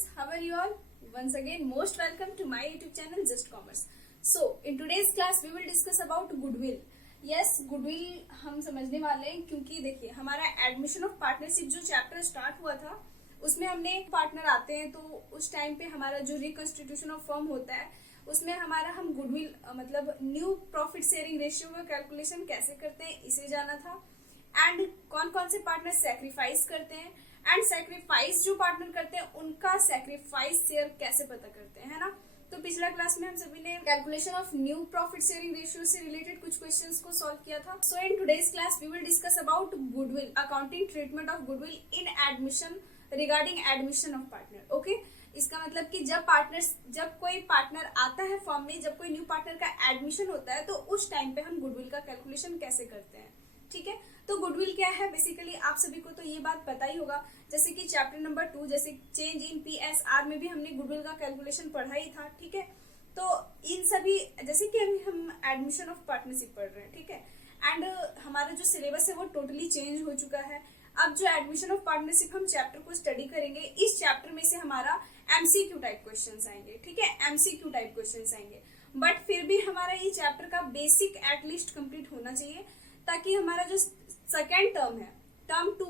friends, how are you all? Once again, most welcome to my YouTube channel Just Commerce. So, in today's class, we will discuss about goodwill. Yes, goodwill हम समझने वाले हैं क्योंकि देखिए हमारा admission of partnership जो chapter start हुआ था उसमें हमने पार्टनर आते हैं तो उस टाइम पे हमारा जो रिकंस्टिट्यूशन ऑफ फर्म होता है उसमें हमारा हम गुडविल मतलब न्यू प्रॉफिट शेयरिंग रेशियो का कैलकुलेशन कैसे करते हैं इसे जाना था। एंड कौन कौन से पार्टनर सेक्रीफाइस करते हैं एंड सेक्रीफाइस जो पार्टनर करते हैं उनका सेक्रीफाइस शेयर कैसे पता करते हैं, है ना। तो पिछला क्लास में हम सभी ने calculation of new profit sharing ratio से रिलेटेड कुछ क्वेश्चंस को सॉल्व किया था। So in today's class we will discuss about goodwill, accounting treatment of goodwill in admission regarding admission of partner. Okay, इसका मतलब कि जब कोई पार्टनर आता है फर्म में, जब कोई न्यू पार्टनर का एडमिशन होता है तो उस टाइम पे हम गुडविल का कैलकुलेशन कैसे करते हैं। ठीक है, तो गुडविल क्या है बेसिकली आप सभी को तो ये बात पता ही होगा। जैसे कि चैप्टर नंबर 2 जैसे चेंज इन PSR में भी हमने गुडविल का कैलकुलेशन पढ़ा ही था। ठीक है, तो इन सभी जैसे कि अभी हम एडमिशन ऑफ पार्टनरशिप पढ़ रहे हैं, ठीक है, एंड हमारा जो सिलेबस है वो टोटली चेंज हो चुका है। अब जो एडमिशन ऑफ पार्टनरशिप हम चैप्टर को स्टडी करेंगे, इस चैप्टर में से हमारा MCQ टाइप क्वेश्चंस आएंगे। ठीक है, MCQ टाइप क्वेश्चंस आएंगे, बट फिर भी हमारा ये चैप्टर का बेसिक एटलीस्ट कंप्लीट होना चाहिए ताकि हमारा जो सेकेंड टर्म है टर्म 2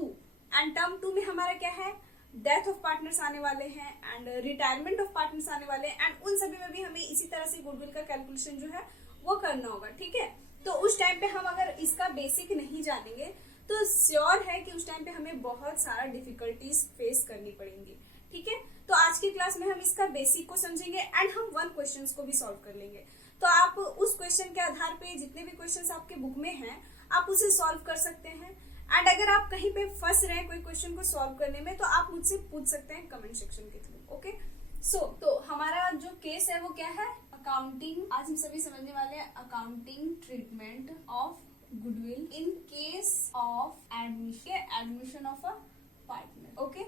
एंड टर्म 2 में हमारा क्या है डेथ ऑफ पार्टनर्स आने वाले हैं एंड रिटायरमेंट ऑफ पार्टनर्स आने वाले हैं एंड उन सभी में भी हमें इसी तरह से गुडविल का कैलकुलेशन जो है वो करना होगा। ठीक है, तो उस टाइम पे हम अगर इसका बेसिक नहीं जानेंगे तो श्योर है कि उस टाइम पे हमें बहुत सारा डिफिकल्टीज फेस करनी पड़ेंगी। ठीक है, तो आज की क्लास में हम इसका बेसिक को समझेंगे एंड हम 1 क्वेश्चन को भी सॉल्व कर लेंगे। तो आप उस क्वेश्चन के आधार पे जितने भी क्वेश्चन आपके बुक में हैं आप उसे सॉल्व कर सकते हैं। एंड अगर आप कहीं पे फंस रहे हैं कोई क्वेश्चन को सॉल्व करने में तो आप मुझसे पूछ सकते हैं कमेंट सेक्शन के थ्रू। ओके, तो हमारा जो केस है वो क्या है, अकाउंटिंग। आज हम सभी समझने वाले हैं accounting treatment of goodwill in case of admission of a partner. Okay,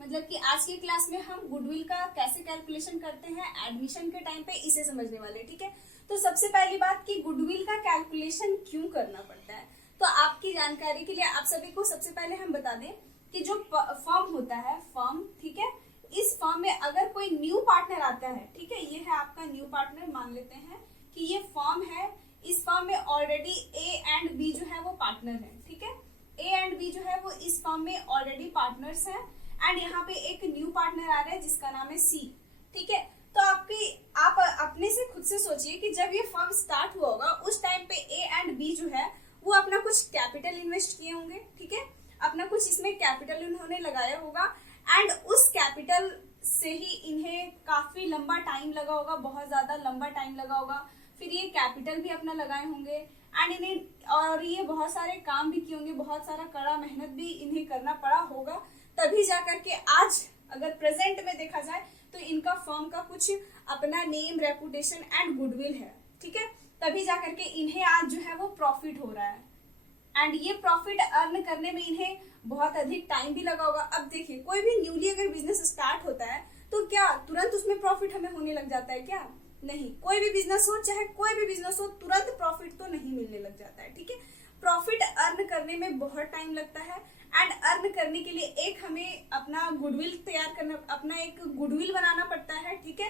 मतलब कि आज की क्लास में हम गुडविल का कैसे कैलकुलेशन करते हैं एडमिशन के टाइम पे इसे समझने वाले। ठीक है, तो सबसे पहली बात कि गुडविल का कैलकुलेशन क्यों करना पड़ता है, तो आपकी जानकारी के लिए आप सभी को सबसे पहले हम बता दें कि जो फर्म होता है फर्म, ठीक है, इस फर्म में अगर कोई न्यू पार्टनर आता है, ठीक है, ये है आपका न्यू पार्टनर, मान लेते हैं कि ये फर्म है, इस फर्म में ऑलरेडी A एंड B जो है वो पार्टनर है। ठीक है, A एंड B जो है वो इस फर्म में ऑलरेडी पार्टनर्स हैं एंड यहाँ पे एक न्यू पार्टनर आ रहा है जिसका नाम है C। ठीक है, तो आप अपने से खुद से सोचिए कि जब ये फर्म स्टार्ट हुआ होगा उस टाइम पे A एंड B जो है वो अपना कुछ कैपिटल इन्वेस्ट किए होंगे। ठीक है, अपना कुछ इसमें कैपिटल उन्होंने लगाया होगा एंड उस कैपिटल से ही इन्हें काफी लंबा टाइम लगा होगा, बहुत ज्यादा लंबा टाइम लगा होगा। फिर ये कैपिटल भी अपना लगाए होंगे एंड इन्हें और ये बहुत सारे काम भी किए होंगे, बहुत सारा कड़ा मेहनत भी इन्हें करना पड़ा होगा, तभी जाकर के आज अगर प्रेजेंट में देखा जाए तो इनका फर्म का कुछ अपना नेम, रेपुटेशन एंड गुडविल है। ठीक है, तभी जाकर के इन्हें आज जो है वो प्रॉफिट हो रहा है एंड ये प्रॉफिट अर्न करने में इन्हें बहुत अधिक टाइम भी लगा होगा। अब देखिए कोई भी न्यूली अगर बिजनेस स्टार्ट होता है तो क्या तुरंत उसमें प्रॉफिट हमें होने लग जाता है क्या? नहीं, कोई भी बिजनेस हो, चाहे कोई भी बिजनेस हो, तुरंत प्रॉफिट तो नहीं मिलने लग जाता है। ठीक है, प्रॉफिट अर्न करने में बहुत टाइम लगता है एंड अर्न करने के लिए एक हमें अपना गुडविल तैयार करना, अपना एक गुडविल बनाना पड़ता है। ठीक है,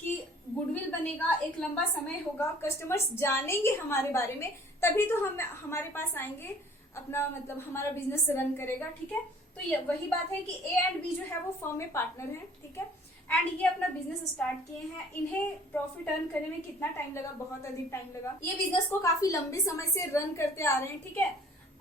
कि गुडविल बनेगा, एक लंबा समय होगा, कस्टमर्स जानेंगे हमारे बारे में, तभी तो हम हमारे पास आएंगे, अपना मतलब हमारा बिजनेस रन करेगा। ठीक है, तो ये वही बात है कि A एंड B जो है वो फर्म में पार्टनर है। ठीक है, एंड ये अपना बिजनेस स्टार्ट किए हैं, इन्हें प्रॉफिट अर्न करने में कितना टाइम लगा, बहुत अधिक टाइम लगा। ये बिजनेस को काफी लंबे समय से रन करते आ रहे हैं। ठीक है,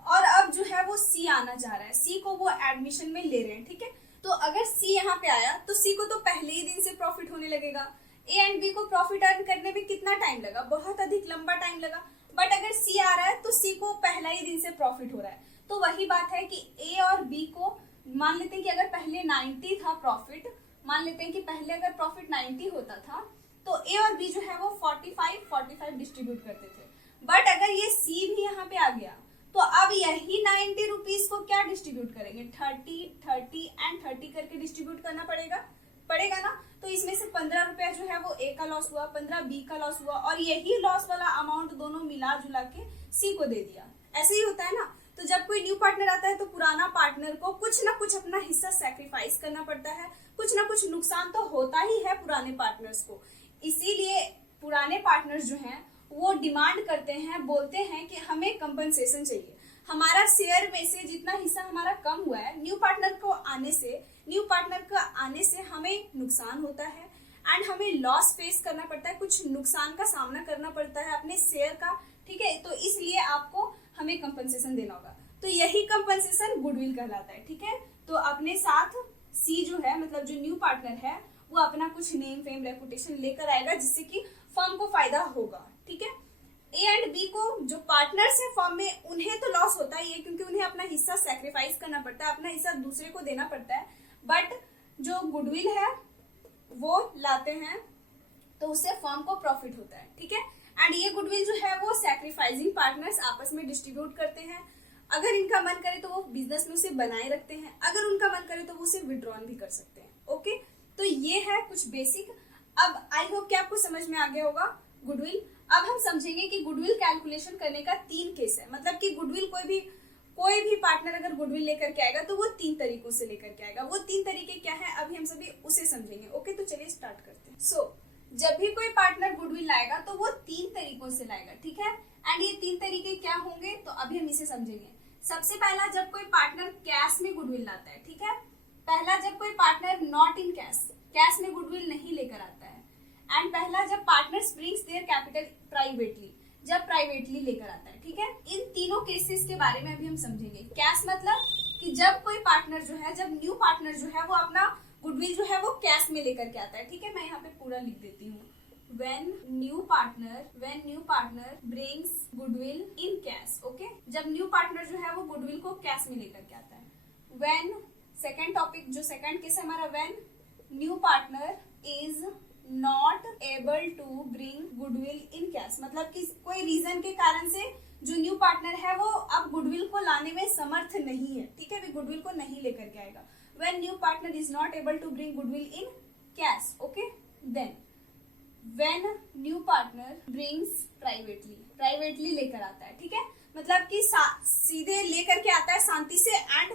और अब जो है वो C आना चाह रहा है, C को वो एडमिशन में ले रहे हैं। ठीक है, तो अगर C यहाँ पे आया तो C को तो पहले ही दिन से प्रॉफिट होने लगेगा। A एंड B को प्रॉफिट अर्न करने में कितना टाइम लगा, बहुत अधिक लंबा टाइम लगा, बट अगर C आ रहा है तो C को पहला ही दिन से प्रॉफिट हो रहा है। तो वही बात है कि A और B को मान लेते हैं कि अगर पहले 90 था प्रॉफिट, मान लेते हैं कि पहले अगर प्रॉफिट 90 होता था तो A और B जो है वो 45 डिस्ट्रीब्यूट करते थे, बट अगर ये C भी यहाँ पे आ गया तो अब यही 90 रुपीज को क्या डिस्ट्रीब्यूट करेंगे, 30 एंड 30 करके डिस्ट्रीब्यूट करना पड़ेगा ना। तो इसमें से 15 रुपया जो है वो A का लॉस हुआ, 15 B का लॉस हुआ और यही लॉस वाला अमाउंट दोनों मिला जुला के C को दे दिया। ऐसे ही होता है ना। तो जब कोई न्यू पार्टनर आता है तो पुराना पार्टनर को कुछ ना कुछ अपना हिस्सा सैक्रिफाइस करना पड़ता है, कुछ ना कुछ नुकसान तो होता ही है पुराने पार्टनर्स को। इसीलिए पुराने पार्टनर्स जो हैं वो डिमांड करते हैं, बोलते हैं कि हमें कंपनसेशन चाहिए। हमारा शेयर में से जितना हिस्सा हमारा कम हुआ है न्यू पार्टनर का आने से हमें नुकसान होता है एंड हमें लॉस फेस करना पड़ता है, कुछ नुकसान का सामना करना पड़ता है अपने शेयर का, ठीक है। तो इसलिए आपको हमें कंपनसेशन देना होगा। तो यही कंपनसेशन गुडविल कहलाता है, ठीक है। तो अपने साथ सी जो है मतलब जो न्यू पार्टनर है वो अपना कुछ नेम फेम रेपुटेशन लेकर आएगा जिससे कि फर्म को फायदा होगा, ठीक है। ए एंड बी को जो पार्टनर्स है फर्म में उन्हें तो लॉस होता ही है क्योंकि उन्हें अपना हिस्सा सैक्रिफाइस करना पड़ता है, अपना हिस्सा दूसरे को देना पड़ता है। बट जो गुडविल है वो लाते हैं तो उससे फर्म को प्रॉफिट होता है, ठीक है। एंड ये गुडविल जो है वो सैक्रिफाइसिंग पार्टनर्स आपस में डिस्ट्रीब्यूट करते हैं। अगर इनका मन करे तो वो बिजनेस में उसे बनाए रखते हैं, अगर उनका मन करे तो वो उसे विड्रॉन भी कर सकते हैं। ओके, तो ये है कुछ बेसिक। अब आई होप कि आपको समझ में आ गया होगा गुडविल। अब हम समझेंगे कि गुडविल कैलकुलेशन करने का 3 केस है, मतलब कि गुडविल कोई भी पार्टनर अगर गुडविल लेकर के आएगा तो वो 3 तरीकों से लेकर के आएगा। वो 3 तरीके क्या है अभी हम सभी उसे समझेंगे। ओके, तो चलिए स्टार्ट करते हैं। सो जब भी कोई पार्टनर गुडविल लाएगा तो वो 3 तरीकों से लाएगा, ठीक है। एंड ये 3 तरीके क्या होंगे तो अभी हम इसे समझेंगे। सबसे पहला, जब कोई पार्टनर कैश में गुडविल लाता है, ठीक है। पहला, जब कोई पार्टनर नॉट इन कैश में गुडविल नहीं लेकर आता है। एंड पहला, जब partners brings their capital privately, जब प्राइवेटली लेकर आता है, ठीक है। इन तीनों केसेस के बारे में अभी हम समझेंगे। कैश मतलब कि जब कोई पार्टनर जो है, जब न्यू पार्टनर जो है वो अपना गुडविल जो है वो कैश में लेकर के आता है, ठीक है। मैं यहाँ पे पूरा लिख देती हूँ। when new partner brings goodwill in cash, okay। जब न्यू पार्टनर जो है वो गुडविल को कैश में लेकर के आता है। when सेकेंड टॉपिक, जो सेकेंड केस है हमारा, when new partner is not able to bring goodwill in cash, मतलब कि कोई रीजन के कारण से जो न्यू पार्टनर है वो अब गुडविल को लाने में समर्थ नहीं है, ठीक है। वे गुडविल को नहीं लेकर के आएगा। when new partner is not able to bring goodwill in cash, okay। then when new partner brings privately लेकर आता है, ठीक है। मतलब कि सीधे लेकर के आता है शांति से एंड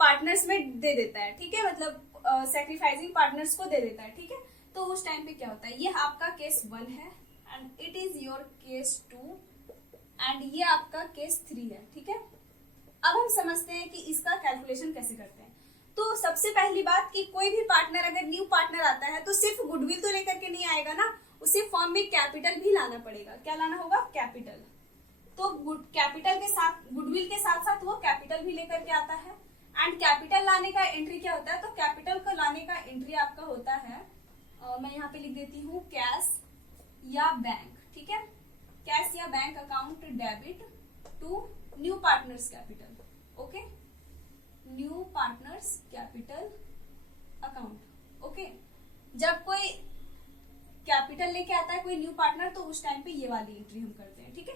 पार्टनर्स में दे देता है, ठीक है। मतलब सैक्रिफाइसिंग पार्टनर्स को दे देता है, ठीक है। तो उस टाइम पे क्या होता है, ये आपका केस 1 है and it is your case 2 and ये आपका केस 3 है, ठीक है। अब हम समझते हैं कि इसका कैलकुलेशन कैसे करते हैं। तो सबसे पहली बात कि कोई भी पार्टनर, अगर न्यू पार्टनर आता है तो सिर्फ गुडविल तो लेकर के नहीं आएगा ना, उसे फर्म में कैपिटल भी लाना पड़ेगा। क्या लाना होगा, कैपिटल। तो कैपिटल के साथ, गुडविल के साथ साथ वो कैपिटल भी लेकर के आता है। एंड कैपिटल लाने का एंट्री क्या होता है, तो कैपिटल को लाने का एंट्री आपका होता है, मैं यहाँ पे लिख देती हूँ, कैश या बैंक, ठीक है। कैश या bank account debit to new partners capital, okay. New partners capital account, okay. जब कोई कैपिटल लेके आता है कोई न्यू पार्टनर तो उस टाइम पे ये वाली एंट्री हम करते हैं, ठीक है।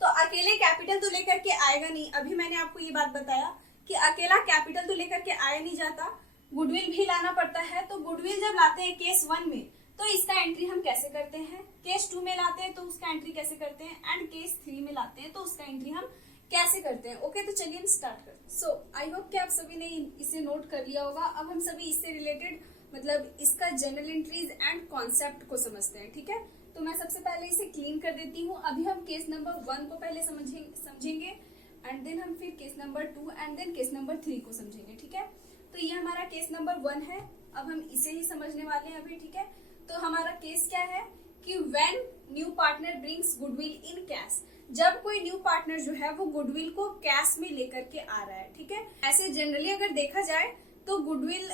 तो अकेले कैपिटल तो लेकर के आएगा नहीं, अभी मैंने आपको ये बात बताया कि अकेला कैपिटल तो लेकर के आया नहीं जाता, गुडविल भी लाना पड़ता है। तो गुडविल जब लाते हैं केस 1 में तो इसका एंट्री हम कैसे करते हैं, केस 2 में लाते हैं तो उसका एंट्री कैसे करते हैं, एंड केस 3 में लाते हैं तो उसका एंट्री हम कैसे करते हैं। ओके, तो चलिए हम स्टार्ट करते हैं। सो आई होप कि आप सभी ने इसे नोट कर लिया होगा। अब हम सभी इससे रिलेटेड मतलब इसका जनरल एंट्रीज एंड कॉन्सेप्ट को समझते हैं, ठीक है। तो मैं सबसे पहले इसे क्लीन कर देती हूँ। अभी हम केस नंबर 1 को पहले समझेंगे एंड देन हम फिर case number 2 and then case number 3 को समझेंगे, ठीक है। तो ये हमारा केस नंबर 1 है, अब हम इसे ही समझने वाले हैं अभी, ठीक है। तो हमारा केस क्या है कि when new partner brings goodwill in cash, जब कोई न्यू पार्टनर जो है वो गुडविल को कैश में लेकर के आ रहा है, ठीक है। ऐसे जनरली अगर देखा जाए तो गुडविल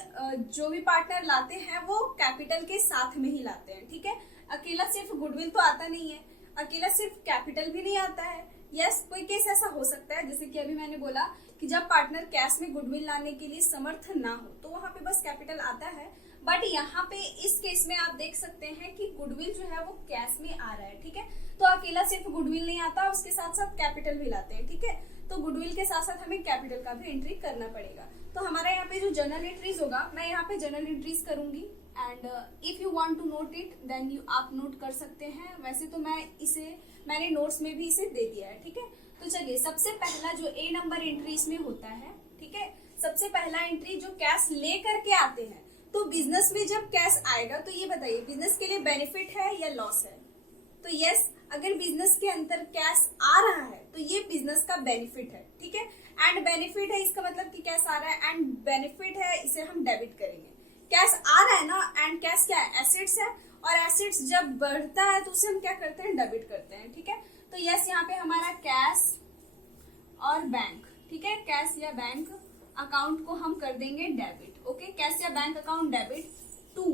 जो भी पार्टनर लाते हैं वो कैपिटल के साथ में ही लाते हैं, ठीक है। अकेला सिर्फ गुडविल तो आता नहीं है, अकेला सिर्फ कैपिटल भी नहीं आता है। यस, कोई केस ऐसा हो सकता है जैसे कि अभी मैंने बोला कि जब पार्टनर कैश में गुडविल लाने के लिए समर्थ ना हो तो वहां पे बस कैपिटल आता है। बट यहाँ पे इस केस में आप देख सकते हैं कि गुडविल जो है वो कैश में आ रहा है, ठीक है। तो अकेला सिर्फ गुडविल नहीं आता, उसके साथ साथ कैपिटल भी लाते हैं, ठीक है। तो गुडविल के साथ साथ हमें कैपिटल का भी एंट्री करना पड़ेगा। तो हमारा यहाँ पे जो जर्नल एंट्रीज होगा, मैं यहाँ पे जर्नल एंट्रीज करूंगी and if you want to note it then आप नोट कर सकते हैं। वैसे तो मैंने नोट्स में भी इसे दे दिया है, ठीक है। तो चलिए सबसे पहला जो ए नंबर एंट्री इसमें होता है, ठीक है, सबसे पहला एंट्री जो कैश ले करके आते हैं। तो बिजनेस में जब कैश आएगा तो ये बताइए बिजनेस के लिए बेनिफिट है या लॉस है? तो यस, अगर बिजनेस के अंदर कैश आ रहा है तो ये बिजनेस का बेनिफिट है, ठीक है। एंड बेनिफिट है इसका मतलब कि कैश आ रहा है, एंड बेनिफिट है इसे हम डेबिट करेंगे। कैश आ रहा है ना, एंड कैश क्या है? एसेट्स है, और एसेट्स जब बढ़ता है तो उसे हम क्या करते हैं? डेबिट करते हैं, ठीक है। तो यस, यहाँ पे हमारा कैश और बैंक, ठीक है, कैश या बैंक अकाउंट को हम कर देंगे डेबिट। ओके, कैश या बैंक अकाउंट डेबिट टू,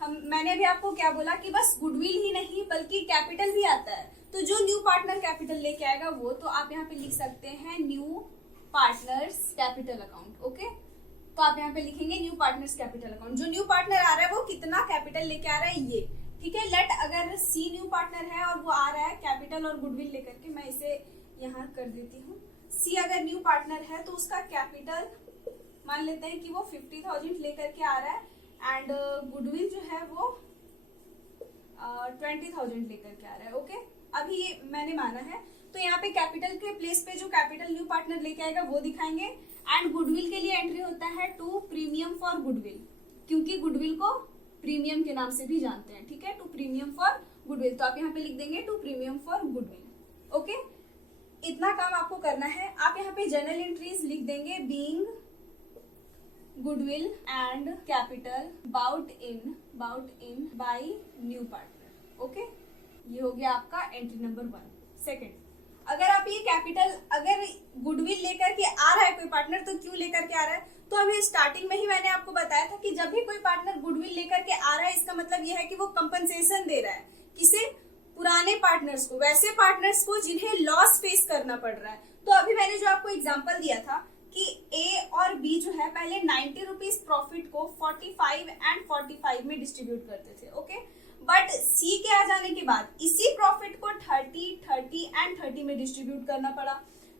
मैंने अभी आपको क्या बोला कि बस गुडविल ही नहीं बल्कि कैपिटल भी आता है। तो जो न्यू पार्टनर कैपिटल लेके आएगा वो, तो आप यहाँ पे लिख सकते हैं new partners capital account. Okay, तो आप यहाँ पे लिखेंगे न्यू पार्टनर्स कैपिटल अकाउंट। जो न्यू पार्टनर आ रहा है वो कितना कैपिटल लेके आ रहा है ये, ठीक है। लेट अगर सी न्यू पार्टनर है और वो आ रहा है कैपिटल और गुडविल लेकर के, मैं इसे यहाँ कर देती हूँ। सी अगर न्यू पार्टनर है तो उसका कैपिटल मान लेते हैं कि वो 50,000 लेकर के आ रहा है, एंड गुडविल जो है वो 20,000 लेकर के आ रहा है। ओके, अभी ये मैंने माना है, तो यहाँ पे कैपिटल के प्लेस पे जो कैपिटल न्यू पार्टनर लेके आएगा वो दिखाएंगे। एंड गुडविल के लिए एंट्री होता है टू प्रीमियम फॉर गुडविल, क्योंकि गुडविल को प्रीमियम के नाम से भी जानते हैं, ठीक है, टू प्रीमियम फॉर गुडविल। तो आप यहाँ पे लिख देंगे to premium for goodwill. Okay, इतना काम आपको करना है। आप यहाँ पे जनरल एंट्रीज लिख देंगे being goodwill and capital brought in by new partner. Okay, ये हो गया आपका एंट्री नंबर 1। सेकंड, अगर आप ये कैपिटल अगर गुडविल लेकर के आ रहा है कोई पार्टनर, तो क्यों लेकर के आ रहा है? तो अभी स्टार्टिंग में ही मैंने आपको बताया था कि जब भी कोई पार्टनर गुडविल लेकर के आ रहा है इसका मतलब ये है कि वो कंपनसेशन दे रहा है। किसे? पुराने पार्टनर्स को, वैसे पार्टनर्स को जिन्हें लॉस फेस करना पड़ रहा है। तो अभी मैंने जो आपको एग्जांपल दिया था कि ए और बी जो है पहले 90 रुपीज प्रॉफिट को 45 एंड 45 में डिस्ट्रीब्यूट करते थे। ओके, बट सी के आ जाने के बाद इसी प्रॉफिट को 30 एंड 30 में डिस्ट्रीब्यूट करना पड़ा।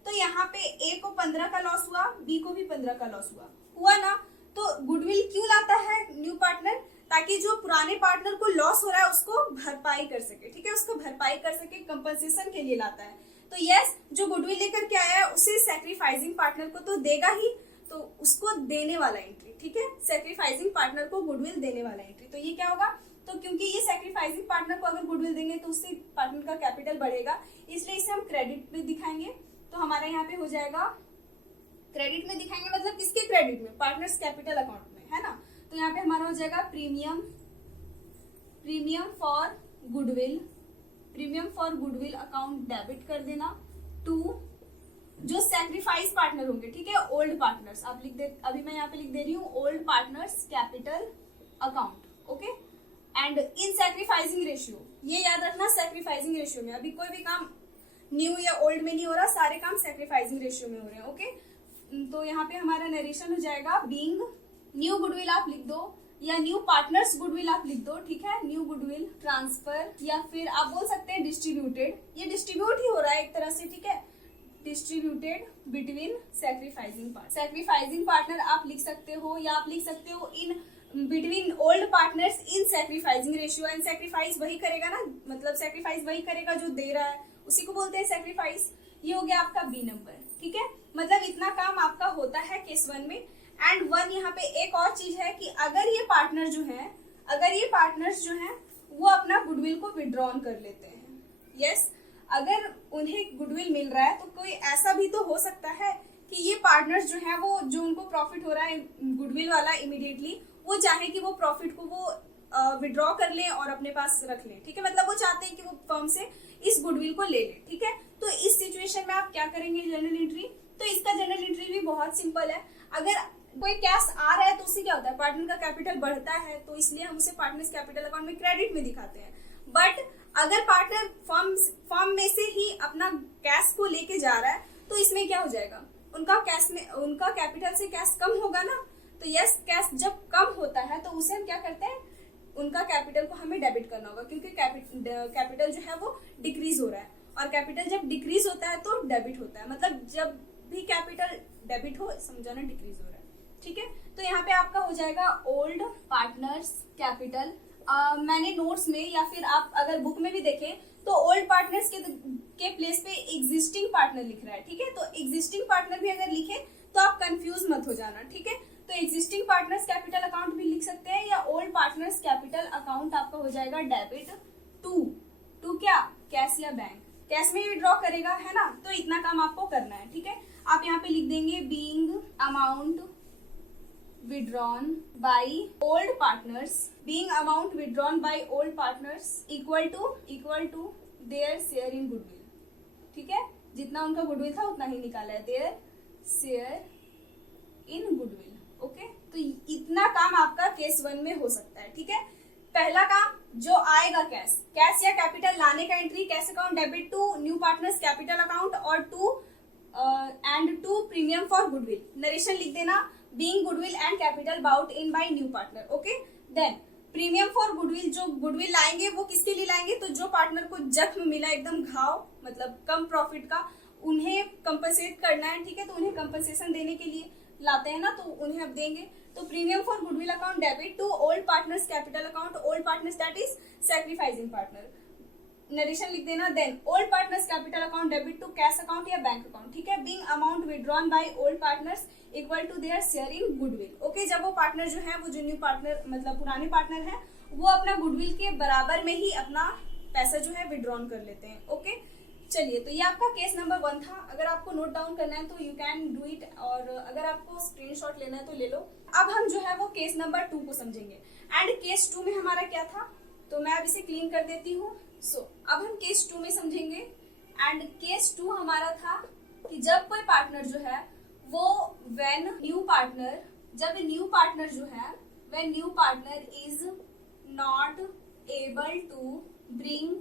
तो यहाँ पे ए को 15 का लॉस हुआ, बी को भी 15 का लॉस हुआ ना। तो गुडविल क्यों लाता है न्यू पार्टनर? ताकि जो पुराने पार्टनर को लॉस हो रहा है उसको भरपाई कर सके, ठीक है, उसको भरपाई कर सके, कंपनसेशन के लिए लाता है। तो यस, जो गुडविल लेकर के आया है उसे सैक्रिफाइसिंग पार्टनर को तो देगा ही, तो उसको देने वाला एंट्री, ठीक है, सैक्रिफाइसिंग पार्टनर को गुडविल देने वाला एंट्री। तो ये क्या होगा? तो क्योंकि ये सैक्रिफाइसिंग पार्टनर को अगर गुडविल देंगे तो उससे पार्टनर का कैपिटल बढ़ेगा, इसलिए इसे हम क्रेडिट में दिखाएंगे। तो हमारे यहाँ पे हो जाएगा क्रेडिट में दिखाएंगे, मतलब किसके क्रेडिट में? पार्टनर्स कैपिटल अकाउंट में, है ना। तो यहाँ पे हमारा हो जाएगा premium for goodwill account debit कर देना टू जो सैक्रिफाइस पार्टनर होंगे, ठीक है, ओल्ड पार्टनर्स। आप लिख दे, अभी मैं यहाँ पे लिख दे रही हूँ old partners capital account. Okay, and in sacrificing ratio, ये याद रखना, सैक्रिफाइसिंग रेशियो में। अभी कोई भी काम न्यू या ओल्ड में नहीं हो रहा, सारे काम सैक्रिफाइसिंग रेशियो में हो रहे हैं। ओके, तो यहाँ पे हमारा नरेशन हो जाएगा बीइंग न्यू गुडविल आप लिख दो, या न्यू पार्टनर्स गुडविल आप लिख दो, ठीक है, न्यू गुडविल ट्रांसफर, या फिर आप बोल सकते हैं डिस्ट्रीब्यूटेड, ये डिस्ट्रीब्यूट ही हो रहा है एक तरह से, ठीक है, डिस्ट्रीब्यूटेड बिटवीन सैक्रिफाइसिंग पार्टनर आप लिख सकते हो, या आप लिख सकते हो in between old partners in sacrificing ratio. And sacrifice वही करेगा ना, मतलब सैक्रिफाइस वही करेगा जो दे रहा है, उसी को बोलते हैं सैक्रिफाइस। ये हो गया आपका बी नंबर, ठीक है, मतलब इतना काम आपका होता है केस 1 में। एंड 1 यहाँ पे एक और चीज है कि अगर ये पार्टनर्स जो हैं वो अपना गुडविल को विड्रॉन कर लेते हैं। यस, अगर उन्हें गुडविल मिल रहा है तो कोई ऐसा भी तो हो सकता है कि ये पार्टनर्स जो है वो जो उनको प्रॉफिट हो रहा है गुडविल वाला, इमीडिएटली वो चाहे कि वो प्रॉफिट को वो विड्रॉ कर लें और अपने पास रख लें, ठीक है, मतलब वो चाहते हैं कि वो फर्म से इस गुडविल को ले लें, ठीक है। तो इस सिचुएशन में आप क्या करेंगे जनरल एंट्री? तो इसका जनरल एंट्री भी बहुत सिंपल है। अगर कोई कैश आ रहा है तो उससे क्या होता है? पार्टनर का कैपिटल बढ़ता है, तो इसलिए हम उसे पार्टनर्स कैपिटल अकाउंट में क्रेडिट में दिखाते हैं। बट अगर पार्टनर फर्म में से ही अपना कैश को लेके जा रहा है तो इसमें क्या हो जाएगा? उनका कैपिटल से कैश कम होगा ना। तो यस, कैश जब कम होता है तो उसे हम क्या करते हैं? उनका कैपिटल को हमें डेबिट करना होगा, क्योंकि कैपिटल जो है वो डिक्रीज हो रहा है, और कैपिटल जब डिक्रीज होता है तो डेबिट होता है, मतलब जब भी कैपिटल डेबिट हो समझाना डिक्रीज हो रहा है, ठीक है। तो यहाँ पे आपका हो जाएगा ओल्ड पार्टनर्स कैपिटल। मैंने नोट्स में या फिर आप अगर बुक में भी देखें तो ओल्ड पार्टनर्स के प्लेस पे एग्जिस्टिंग पार्टनर लिख रहा है, ठीक है। तो एग्जिस्टिंग पार्टनर भी अगर लिखे तो आप कंफ्यूज मत हो जाना, ठीक है। तो एग्जिस्टिंग पार्टनर्स कैपिटल अकाउंट भी लिख सकते हैं, या ओल्ड पार्टनर्स कैपिटल अकाउंट आपका हो जाएगा डेबिट टू क्या, कैश या बैंक। कैश में विड्रॉ करेगा, है ना, तो इतना काम आपको करना है, ठीक है। आप यहाँ पे लिख देंगे being amount withdrawn by old partners, being amount withdrawn by old partners equal to their share in goodwill, ठीक है। जितना उनका गुडविल था उतना ही निकाला है, their share in goodwill, okay. तो इतना काम आपका केस 1 में हो सकता है, ठीक है। पहला काम जो आएगा कैश या कैपिटल लाने का entry, cash account debit to new partners capital account और to premium for goodwill. Narration लिख देना, being goodwill and capital brought in by new partner, okay. Then premium for goodwill, जो गुडविल लाएंगे वो किसके लिए लाएंगे, तो जो पार्टनर को जख्म मिला, एकदम घाव, मतलब कम प्रॉफिट का, उन्हें कंपनसेट करना है, ठीक है। तो उन्हें कंपनसेशन देने के लिए लाते हैं ना, तो उन्हें अब देंगे। तो premium for goodwill account debit to old partners capital account, old partners that is sacrificing partner. Narration लिख देना, then old partners capital account debit to cash account या बैंक अकाउंट, ठीक है। Being amount withdrawn by old partners equal to their share in goodwill, okay. जब वो partner जो है, वो जो न्यू पार्टनर मतलब पुराने पार्टनर है, वो अपना गुडविल के बराबर में ही अपना पैसा जो है विड्रॉन कर लेते हैं, ओके। चलिए, तो ये आपका केस नंबर 1 था। अगर आपको नोट डाउन करना है तो यू कैन डू इट, और अगर आपको स्क्रीनशॉट लेना है तो ले लो। अब हम जो है वो केस नंबर 2 को समझेंगे। एंड केस 2 में हमारा क्या था, तो मैं अब इसे क्लीन कर देती हूँ। अब हम केस 2 में समझेंगे। एंड केस 2 हमारा था कि जब कोई पार्टनर जो है वो जब new partner is not able to bring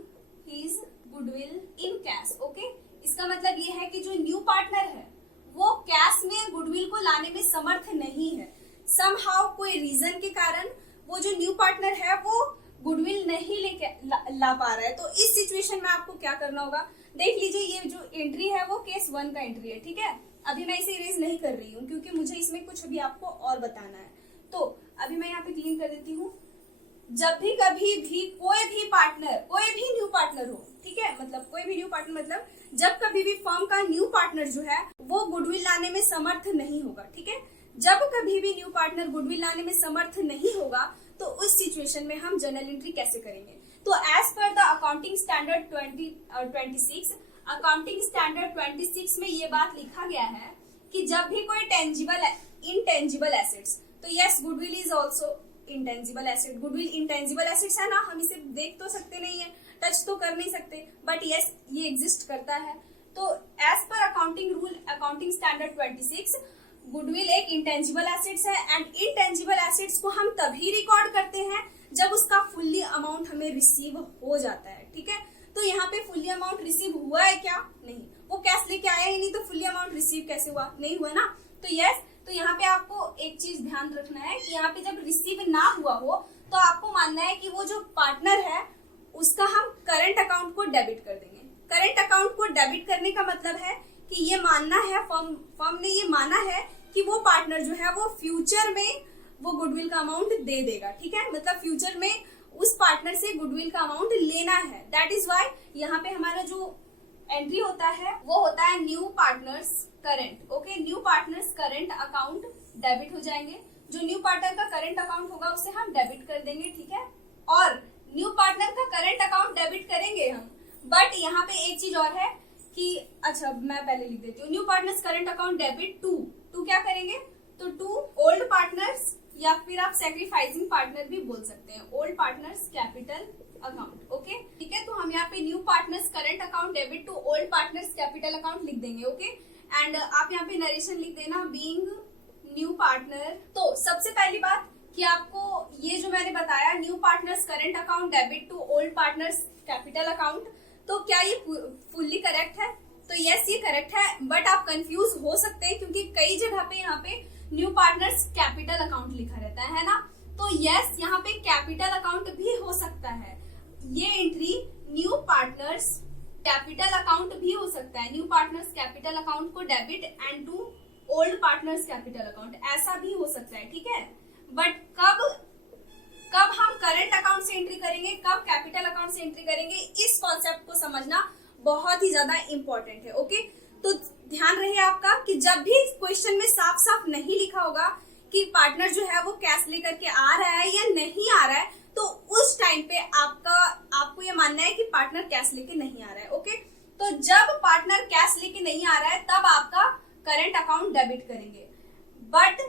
his goodwill in cash, okay. इसका मतलब ये है कि जो न्यू पार्टनर है वो कैश में गुडविल को लाने में समर्थ नहीं है। समहाउ कोई रीजन के कारण वो जो न्यू पार्टनर है वो गुडविल नहीं लेके ला पा रहा है। तो इस सिचुएशन में आपको क्या करना होगा, देख लीजिए, ये जो एंट्री है वो केस 1 का एंट्री है, ठीक है। अभी मैं इसे इरेज नहीं कर रही हूँ क्योंकि मुझे इसमें कुछ भी आपको और बताना है। तो अभी मैं यहाँ पे क्लीन कर देती हूँ। जब भी कभी भी कोई भी न्यू पार्टनर हो, ठीक है, मतलब कोई भी न्यू पार्टनर, मतलब जब कभी भी फर्म का न्यू पार्टनर जो है वो गुडविल लाने में समर्थ नहीं होगा, ठीक है। जब कभी भी न्यू पार्टनर गुडविल लाने में समर्थ नहीं होगा तो उस सिचुएशन में हम जर्नल एंट्री कैसे करेंगे। तो as per the accounting standard 26 accounting standard 26 में ये बात लिखा गया है कि जब भी कोई इंटेंजिबल एसेट्स, तो yes goodwill is also intangible asset, goodwill intangible assets है ना, हम इसे देख तो सकते नहीं है, टच तो कर नहीं सकते, बट यस ये एग्जिस्ट करता है। तो as per accounting rule accounting standard 26 goodwill एक इंटेंजिबल एसेट्स है। एंड इंटेंजिबल एसेट्स को हम तभी रिकॉर्ड करते हैं जब उसका फुल्ली अमाउंट हमें रिसीव हो जाता है, ठीक है। तो यहाँ पे फुल्ली अमाउंट रिसीव हुआ है क्या, नहीं, वो कैश लेके आया ही नहीं, तो फुल्ली अमाउंट रिसीव कैसे हुआ, नहीं हुआ ना। तो यस, तो यहाँ पे आपको एक चीज ध्यान रखना है कि यहाँ पे जब रिसीव ना हुआ हो तो आपको मानना है कि वो जो पार्टनर है उसका हम करंट अकाउंट को डेबिट कर देंगे। करंट अकाउंट को डेबिट करने का मतलब है कि ये मानना है, फर्म ने ये माना है कि वो पार्टनर जो है वो फ्यूचर में वो गुडविल का अमाउंट दे देगा, ठीक है। मतलब फ्यूचर में उस पार्टनर से गुडविल का अमाउंट लेना है। दैट इज वाई यहाँ पे हमारा जो एंट्री होता है वो होता है new partners current, okay. New partners current account debit हो जाएंगे। जो न्यू पार्टनर का करंट अकाउंट होगा उसे हम डेबिट कर देंगे, ठीक है। और न्यू पार्टनर का करंट अकाउंट डेबिट करेंगे हम, बट यहाँ पे एक चीज और है कि, अच्छा मैं पहले लिख देती हूँ, new partners current account debit to क्या करेंगे, तो टू ओल्ड पार्टनर्स, या फिर आप सैक्रिफाइसिंग पार्टनर भी बोल सकते हैं, old partners capital account, okay, ठीक है। तो हम यहाँ पे new partners current account debit to old partners capital account लिख देंगे, ओके। एंड आप यहाँ पे नरेशन लिख देना, बीइंग न्यू पार्टनर। तो सबसे पहली बात कि आपको ये जो मैंने बताया, new partners current account debit to old partners capital account, तो क्या ये फुल्ली करेक्ट है, तो यस ये करेक्ट है। बट आप कंफ्यूज हो सकते हैं क्योंकि कई जगह पे यहाँ पे न्यू पार्टनर्स कैपिटल अकाउंट लिखा रहता है ना, तो यस यहाँ पे कैपिटल अकाउंट भी हो सकता है। ये entry new partners capital account भी हो सकता है, न्यू पार्टनर्स कैपिटल अकाउंट को debit and to old partners capital account, ऐसा भी हो सकता है, ठीक है। बट कब हम करंट अकाउंट से एंट्री करेंगे, कब कैपिटल अकाउंट से एंट्री करेंगे, इस कॉन्सेप्ट को समझना बहुत ही ज्यादा इंपॉर्टेंट है। ओके, तो ध्यान रहे आपका कि जब भी क्वेश्चन में साफ साफ नहीं लिखा होगा कि पार्टनर जो है वो कैश लेकर के आ रहा है या नहीं आ रहा है, तो उस टाइम पे आपको ये मानना है कि पार्टनर कैश लेके नहीं आ रहा है। ओके, तो जब पार्टनर कैश लेके नहीं आ रहा है तब आपका करंट अकाउंट डेबिट करेंगे। बट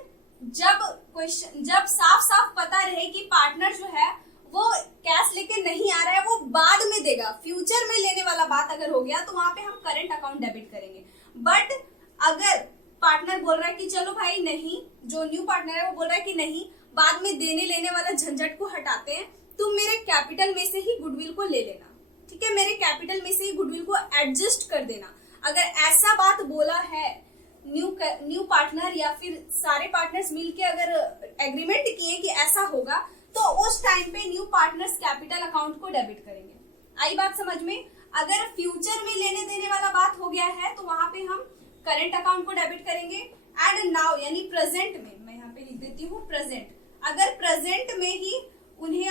जब साफ साफ पता रहे कि पार्टनर जो है वो कैश लेके नहीं आ रहा है, वो बाद में देगा, फ्यूचर में लेने वाला बात अगर हो गया तो वहां पे हम करंट अकाउंट डेबिट करेंगे। बट अगर पार्टनर बोल रहा है कि चलो भाई नहीं, जो न्यू पार्टनर है वो बोल रहा है कि नहीं, बाद में देने लेने वाला झंझट को हटाते हैं, तुम मेरे कैपिटल में से ही गुडविल को ले लेना, ठीक है, मेरे कैपिटल में से ही गुडविल को एडजस्ट कर देना। अगर ऐसा बात बोला है न्यू पार्टनर या फिर सारे पार्टनर्स मिलके अगर एग्रीमेंट किए कि ऐसा होगा, तो उस टाइम पे न्यू पार्टनर्स कैपिटल अकाउंट को डेबिट करेंगे। आई बात समझ में? अगर फ्यूचर में लेने देने वाला बात हो गया है तो वहां पे हम करंट अकाउंट को डेबिट करेंगे। एंड नाउ यानी प्रेजेंट में, मैं यहाँ पे लिख देती हूँ प्रेजेंट, अगर प्रेजेंट में ही उन्हें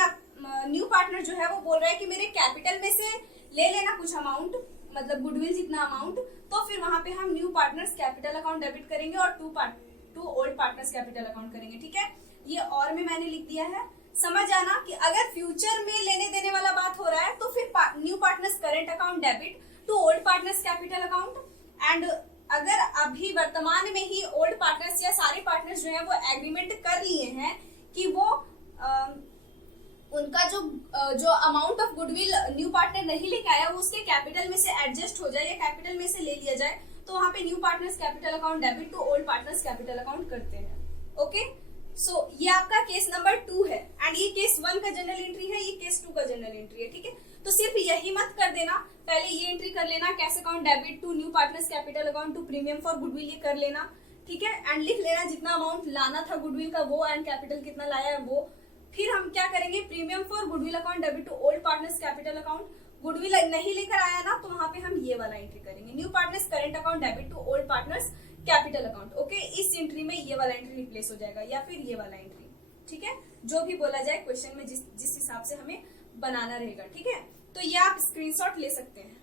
न्यू पार्टनर जो है वो बोल रहा है कि मेरे कैपिटल में से ले लेना कुछ अमाउंट, मतलब गुडविल जितना अमाउंट, तो फिर वहां पे हम new partners capital account debit करेंगे और to old partners capital account करेंगे। ठीक है, ये और में मैंने लिख दिया है। समझ आना कि अगर फ्यूचर में लेने देने वाला बात हो रहा है तो फिर new partners current account debit to old partners capital account. And अगर अभी वर्तमान में ही ओल्ड पार्टनर्स या सारे पार्टनर्स जो है वो एग्रीमेंट कर लिए हैं कि वो उनका जो amount of goodwill new partner नहीं लेके आया वो उसके कैपिटल में से एडजस्ट हो जाए या कैपिटल में से ले लिया जाए, तो वहां पे new partners capital account debit to old partners capital account करते हैं। ओके, सो ये आपका केस नंबर 2 है एंड ये केस 1 का जनरल एंट्री है, ये केस 2 का जनरल एंट्री है। ठीक है, तो सिर्फ यही मत कर देना, पहले ये एंट्री कर लेना, cash account debit to new partners capital account to premium for goodwill, ये कर लेना। ठीक है, एंड लिख लेना जितना अमाउंट लाना था गुडविल का वो एंड कैपिटल कितना लाया है वो। फिर हम क्या करेंगे, premium for goodwill account debit to old partners capital account, goodwill नहीं लेकर आया ना तो वहां पे हम ये वाला एंट्री करेंगे, new partners current account debit to old partners capital account. Okay, इस एंट्री में ये वाला एंट्री रिप्लेस हो जाएगा या फिर ये वाला एंट्री। ठीक है, जो भी बोला जाए क्वेश्चन में जिस हिसाब से हमें बनाना रहेगा। ठीक है, तो ये आप स्क्रीनशॉट ले सकते हैं।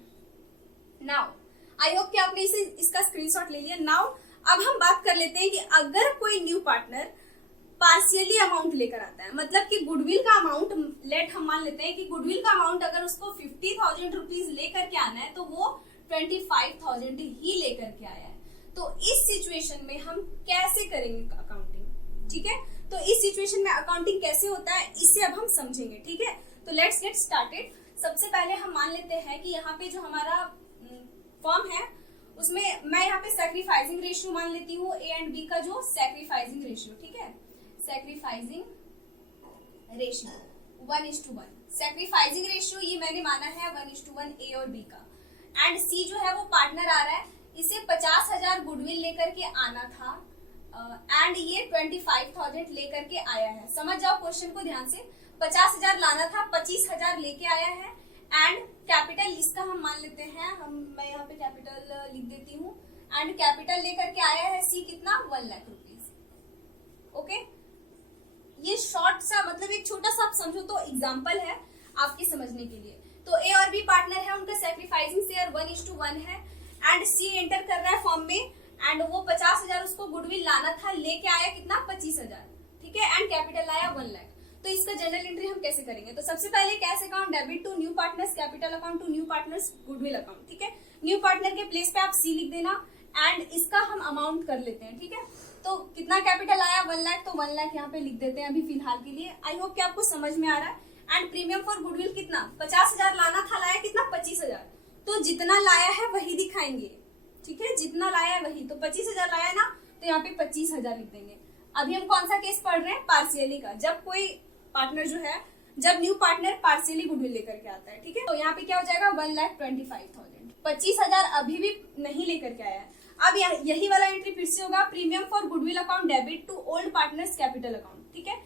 नाउ आई होप कि आपने इसका स्क्रीनशॉट ले लिया। नाउ अब हम बात कर लेते हैं कि अगर कोई न्यू पार्टनर पार्शियली अमाउंट लेकर आता है, मतलब कि गुडविल का अमाउंट लेट हम मान लेते हैं कि गुडविल का अमाउंट अगर उसको 50,000 रुपीज लेकर के आना है तो वो 25,000 ही लेकर के आया है, तो इस सिचुएशन में हम कैसे करेंगे अकाउंटिंग। ठीक है, तो इस सिचुएशन में अकाउंटिंग कैसे होता है इससे अब हम समझेंगे। ठीक है, तो लेट्स गेट स्टार्टेड। सबसे पहले हम मान लेते हैं कि यहाँ पे जो हमारा फॉर्म है उसमें मैं यहाँ पे सैक्रिफाइसिंग रेशियो मान लेती हूँ, ए एंड बी का जो सैक्रिफाइसिंग रेशियो। ठीक है, सैक्रिफाइसिंग रेशियो 1:1, सैक्रिफाइसिंग रेशियो ये मैंने माना है 1:1 ए और बी का। एंड सी जो है वो पार्टनर आ रहा है, इसे 50,000 गुडविल लेकर के आना था एंड ये 25,000 लेकर के आया है। समझ जाओ क्वेश्चन को ध्यान से, 50,000 लाना था, 25,000 लेके आया है एंड कैपिटल इसका हम मान लेते हैं, मैं यहाँ पे कैपिटल लिख देती हूँ एंड कैपिटल लेकर के आया है सी कितना, 1 लाख रुपीज। ओके, ये शॉर्ट सा मतलब एक छोटा सा आप समझो तो एग्जांपल है आपके समझने के लिए। तो ए और बी पार्टनर है, उनका सैक्रिफाइसिंग शेयर 1:1 है एंड सी एंटर कर रहा है फॉर्म में एंड वो 50,000 उसको गुडविल लाना था, लेके आया कितना, 25,000। ठीक है, एंड कैपिटल लाया 1 लाख। तो इसका जनरल एंट्री हम कैसे करेंगे, तो सबसे पहले cash account debit to new partners capital account to new partners goodwill account. ठीक है, न्यू पार्टनर के प्लेस पे आप सी लिख देना एंड इसका हम अमाउंट कर लेते हैं। ठीक है, तो कितना कैपिटल आया, 1 लाख, तो 1 लाख यहाँ पे लिख देते हैं अभी फिलहाल के लिए। आई होप कि आपको समझ में आ रहा है। एंड प्रीमियम फॉर गुडविल कितना, 50,000 लाना था, लाया कितना, 25,000। तो जितना लाया है वही दिखाएंगे। ठीक है, जितना लाया है वही, तो 25,000 लाया है ना, तो यहाँ पे 25,000 लिख देंगे। अभी हम कौन सा केस पढ़ रहे हैं, पार्शियली का, जब कोई पार्टनर जो है, जब न्यू पार्टनर पार्शियली गुडविल लेकर के आता है। ठीक है, तो यहाँ पे क्या हो जाएगा, 1,25,000, 25,000 अभी भी नहीं लेकर के आया है। अब यही वाला एंट्री फिर से होगा, premium for goodwill account debit to old partners capital account. ठीक है,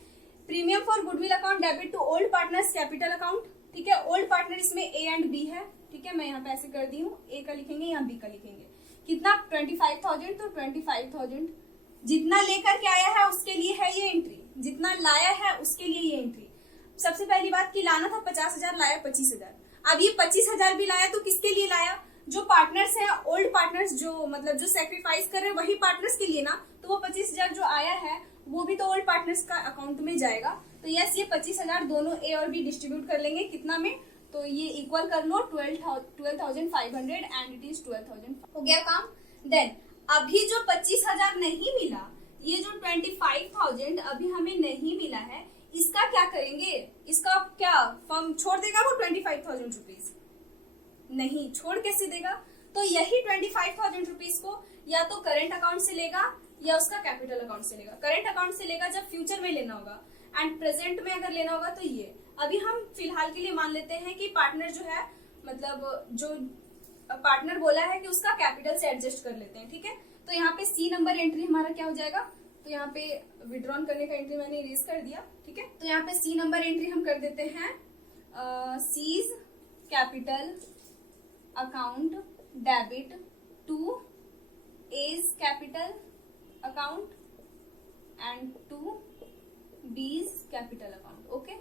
premium for goodwill account debit to old partners capital account. ठीक है, ओल्ड पार्टनर इसमें ए एंड बी है। ठीक है, मैं यहाँ पे ऐसे कर दी हूँ, ए का लिखेंगे, यहाँ बी का लिखेंगे, कितना, 25,000, तो 25,000 जितना लेकर के आया है उसके लिए है ये एंट्री, जितना लाया है उसके लिए ये एंट्री। सबसे पहली बात कि लाना था 50,000, लाया 25,000। अब ये 25,000 भी लाया तो किसके लिए लाया, जो पार्टनर्स हैं, ओल्ड पार्टनर्स, जो मतलब जो सेक्रीफाइस कर रहे हैं वही पार्टनर्स के लिए ना, तो वो 25,000 जो आया है वो भी तो ओल्ड पार्टनर्स का अकाउंट में जाएगा। तो यस, ये 25,000 दोनों ए और बी डिस्ट्रीब्यूट कर लेंगे कितना में, तो ये इक्वल कर लो 12,500 एंड इट इज 12,000। हो गया काम। देन अभी जो 25,000 नहीं मिला, ये जो 25,000 अभी हमें नहीं मिला है, इसका क्या करेंगे, इसका क्या फर्म छोड़ देगा वो 25,000 रुपीज? नहीं, छोड़ कैसे देगा, तो यही 25,000 रुपीज को या तो करेंट अकाउंट से लेगा या उसका कैपिटल अकाउंट से लेगा। करेंट अकाउंट से लेगा जब फ्यूचर में लेना होगा, एंड प्रेजेंट में अगर लेना होगा तो ये। अभी हम फिलहाल के लिए मान लेते हैं कि पार्टनर जो है, मतलब जो पार्टनर बोला है कि उसका कैपिटल से एडजस्ट कर लेते हैं, ठीक है। तो यहाँ पे सी नंबर एंट्री हमारा क्या हो जाएगा, तो यहाँ पे विड्रॉन करने का एंट्री मैंने इरेज कर दिया, ठीक है। तो यहाँ पे सी नंबर एंट्री हम कर देते हैं, C's capital account debit to A's capital account and to B's capital account, okay.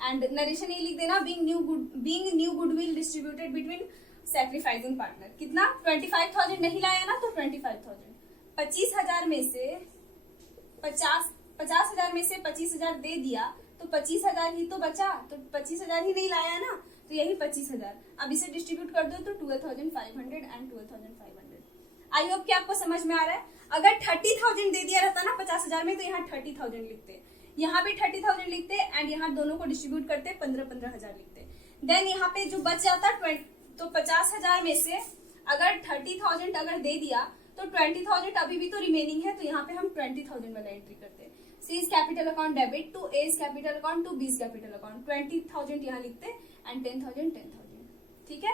And narration ये लिख देना, being new goodwill distributed between sacrificing partner. कितना, 25,000 नहीं लाया ना, तो 25,000, 25,000 में से 50,000 में से 25,000 दे दिया तो 25,000 ही तो बचा, तो 25,000 ही नहीं लाया ना, तो यही 25,000। अब इसे डिस्ट्रीब्यूट कर दो तो 12,500 एंड 12,500। आई होप कि आपको समझ में आ रहा है। अगर 30,000 दे दिया रहता ना 50,000 में, तो यहाँ 30,000 लिखते, यहाँ भी 30,000 लिखते एंड यहाँ दोनों को डिस्ट्रीब्यूट करते 15,000 लिखते। देन यहाँ पे जो बच जाता तो 50,000 में से अगर 30,000 अगर दे दिया तो 20,000 अभी भी तो रिमेनिंग है, तो यहाँ पे हम 20,000 वाला एंट्री करते हैं। C's capital account debit to A's capital account to B's capital account, 20,000 यहाँ लिखते एंड 10,000, ठीक है।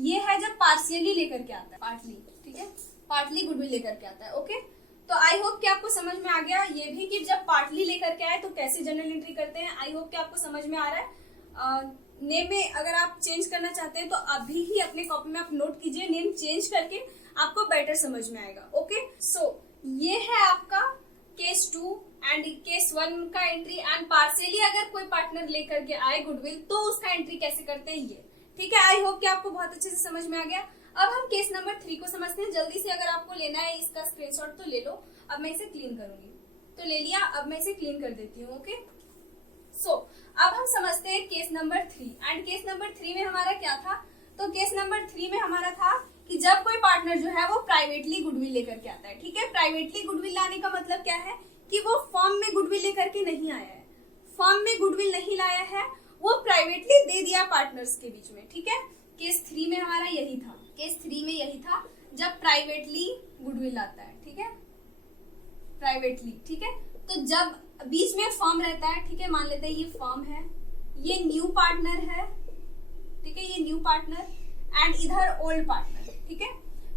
ये है जब पार्शियली लेकर के आता है, पार्टली, ठीक है, पार्टली गुडविल लेकर के आता है, ओके। तो आई होप कि आपको समझ में आ गया ये भी कि जब पार्टली लेकर के आए तो कैसे जनरल एंट्री करते हैं। आई होप कि आपको समझ में आ रहा है। नेम में अगर आप चेंज करना चाहते हैं तो अभी ही अपने कॉपी में आप नोट कीजिए, नेम चेंज करके आपको बेटर समझ में आएगा, ओके। सो ये है आपका केस 2 एंड केस 1 का एंट्री, एंड पार्शियली अगर कोई पार्टनर लेकर के आए गुडविल तो उसका एंट्री कैसे करते हैं ये, ठीक है। आई होप कि आपको बहुत अच्छे से समझ में आ गया। अब हम केस नंबर 3 को समझते हैं। जल्दी से अगर आपको लेना है इसका स्क्रीनशॉट तो ले लो। अब मैं इसे क्लीन करूंगी, तो ले लिया, अब मैं इसे क्लीन कर देती हूँ, ओके। सो अब हम समझते हैं case number 3, and case number 3 में हमारा क्या था, तो केस नंबर 3 में हमारा था कि जब कोई पार्टनर जो है वो प्राइवेटली गुडविल लेकर के आता है, ठीक है। प्राइवेटली गुडविल लाने का मतलब क्या है कि वो फर्म में गुडविल लेकर के नहीं आया है, फर्म में गुडविल नहीं लाया है, वो प्राइवेटली दे दिया पार्टनर्स के बीच में, ठीक है। केस 3 में हमारा यही था, केस 3 में यही था जब प्राइवेटली गुडविल आता है, ठीक है, प्राइवेटली, ठीक है। तो जब बीच में फर्म रहता है, ठीक है, मान लेते हैं ये फर्म है, ये न्यू पार्टनर है, ठीक है, ये न्यू पार्टनर एंड इधर ओल्ड पार्टनर, ठीक है।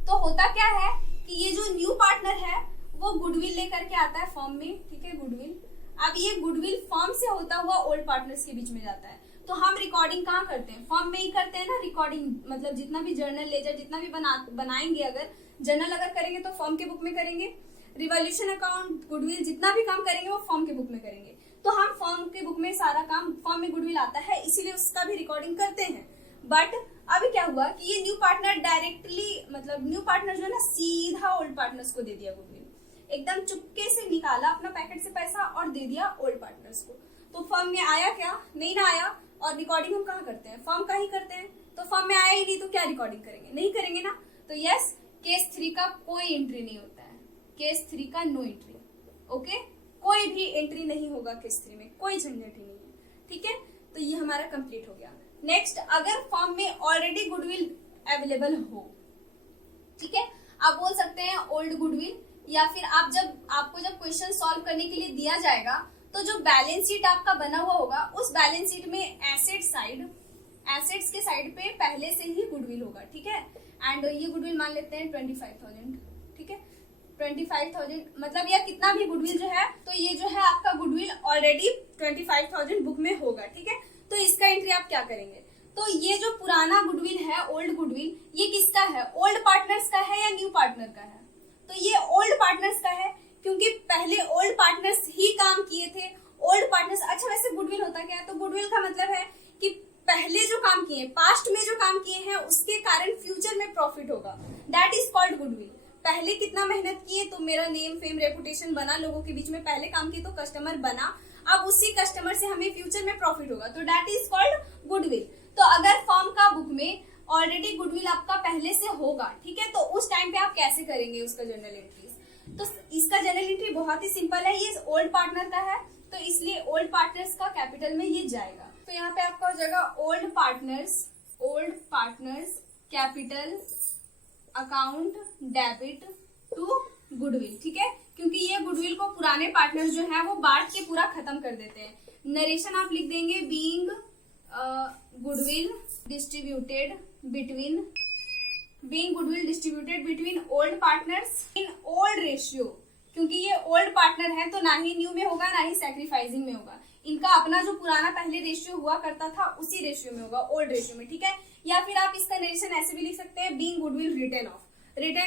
तो होता क्या है कि ये जो न्यू पार्टनर है वो गुडविल लेकर के आता है फर्म में, ठीक है, गुडविल। अब ये गुडविल फर्म से होता हुआ ओल्ड पार्टनर्स के बीच में जाता है। तो हम रिकॉर्डिंग कहाँ करते हैं, फर्म में ही करते हैं ना रिकॉर्डिंग, मतलब जितना भी जर्नल लेजर जितना भी बनाएंगे, अगर जर्नल अगर करेंगे तो फर्म के बुक में करेंगे, रिवॉल्यूशन अकाउंट गुडविल जितना भी काम करेंगे वो फर्म के बुक में करेंगे। तो हम फर्म के बुक में सारा काम, फर्म में गुडविल आता है इसीलिए उसका भी रिकॉर्डिंग करते हैं। बट अभी क्या हुआ कि ये न्यू पार्टनर डायरेक्टली, मतलब न्यू पार्टनर जो है ना सीधा ओल्ड पार्टनर्स को दे दिया गुडविल, एकदम चुपके से निकाला अपना पैकेट से पैसा और दे दिया ओल्ड पार्टनर्स को। तो फर्म में आया क्या, नहीं ना आया, और रिकॉर्डिंग हम कहाँ करते हैं, फर्म का ही करते हैं। तो फर्म में आया ही नहीं तो क्या रिकॉर्डिंग करेंगे, नहीं करेंगे ना। तो यस, केस 3 का कोई एंट्री नहीं होता है, केस 3 का नो एंट्री, ओके, कोई भी एंट्री नहीं होगा केस 3 में, कोई झंझट ही नहीं है, ठीक है। तो ये हमारा कंप्लीट हो गया। नेक्स्ट, अगर फर्म में ऑलरेडी गुडविल अवेलेबल हो, ठीक है, आप बोल सकते हैं ओल्ड गुडविल, या फिर आपको जब क्वेश्चन सॉल्व करने के लिए दिया जाएगा तो जो बैलेंस शीट आपका बना हुआ होगा उस बैलेंस शीट में एसेट्स के साइड पे पहले से ही गुडविल होगा, ठीक है। एंड ये गुडविल मान लेते हैं 25,000, ठीक है, 25,000 मतलब या कितना भी गुडविल जो है, तो ये जो है आपका गुडविल ऑलरेडी 25,000 बुक में होगा, ठीक है। तो इसका एंट्री आप क्या करेंगे, तो ये जो पुराना गुडविल है, ओल्ड गुडविल, ये किसका है, ओल्ड पार्टनर्स का है या न्यू पार्टनर का है, तो ये ओल्ड पार्टनर्स का है, क्योंकि पहले ओल्ड पार्टनर्स ही काम किए थे। ओल्ड पार्टनर्स, अच्छा वैसे गुडविल होता क्या है, तो गुडविल का मतलब है कि पहले जो काम किए, पास्ट में जो काम किए हैं उसके कारण फ्यूचर में प्रॉफिट होगा, दैट इज कॉल्ड गुडविल। पहले कितना मेहनत किए तो मेरा नेम फेम रेपुटेशन बना लोगों के बीच में, पहले काम किए तो कस्टमर बना, अब उसी कस्टमर से हमें फ्यूचर में प्रॉफिट होगा, तो दैट इज कॉल्ड गुडविल। तो अगर फर्म का बुक में ऑलरेडी गुडविल आपका पहले से होगा, ठीक है, तो उस टाइम पे आप कैसे करेंगे उसका जर्नल एंट्रीज? तो इसका जर्नल एंट्री बहुत ही सिंपल है, ये ओल्ड पार्टनर का है तो इसलिए ओल्ड पार्टनर्स का कैपिटल में ये जाएगा। तो यहाँ पे आपका हो जाएगा old partners capital account debit to goodwill, ठीक है, क्योंकि ये गुडविल को पुराने पार्टनर जो है वो बांट के पूरा खत्म कर देते हैं। नरेशन आप लिख देंगे being goodwill distributed between old partners in old ratio, क्योंकि ये ओल्ड पार्टनर है तो ना ही न्यू में होगा ना ही सैक्रिफाइसिंग में होगा, इनका अपना जो पुराना पहले रेशियो हुआ करता था उसी रेशियो में होगा, ओल्ड रेशियो में, ठीक है। या फिर आप इसका नरेशन ऐसे भी लिख सकते हैं बीइंग गुडविल रिटर्न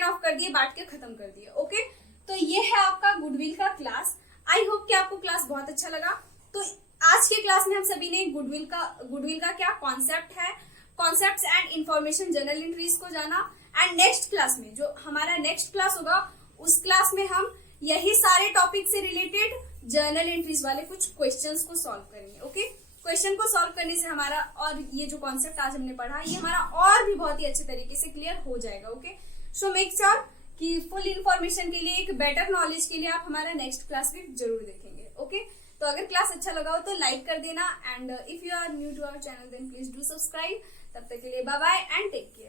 ऑफ कर दिए, बांट के खत्म कर दिए, ओके। तो ये है आपका गुडविल का क्लास। आई होप कि आपको क्लास बहुत अच्छा लगा। तो आज के क्लास में हम सभी ने गुडविल का क्या कॉन्सेप्ट है, concepts and information journal entries को जाना। एंड नेक्स्ट क्लास में जो हमारा नेक्स्ट क्लास होगा उस क्लास में हम यही सारे टॉपिक से रिलेटेड जर्नल एंट्रीज वाले कुछ क्वेश्चंस को सॉल्व करेंगे, ओके। क्वेश्चन को सॉल्व करने से हमारा और ये जो कॉन्सेप्ट आज हमने पढ़ा ये हमारा और भी बहुत ही अच्छे तरीके से क्लियर हो जाएगा, ओके। सो मेक श्योर कि फुल इन्फॉर्मेशन के लिए, एक बेटर नॉलेज के लिए आप हमारा नेक्स्ट क्लास भी जरूर देखेंगे, ओके। तो अगर क्लास अच्छा लगा हो तो लाइक कर देना, and if you are new to our channel then please do subscribe. तब तक के लिए bye bye and take care.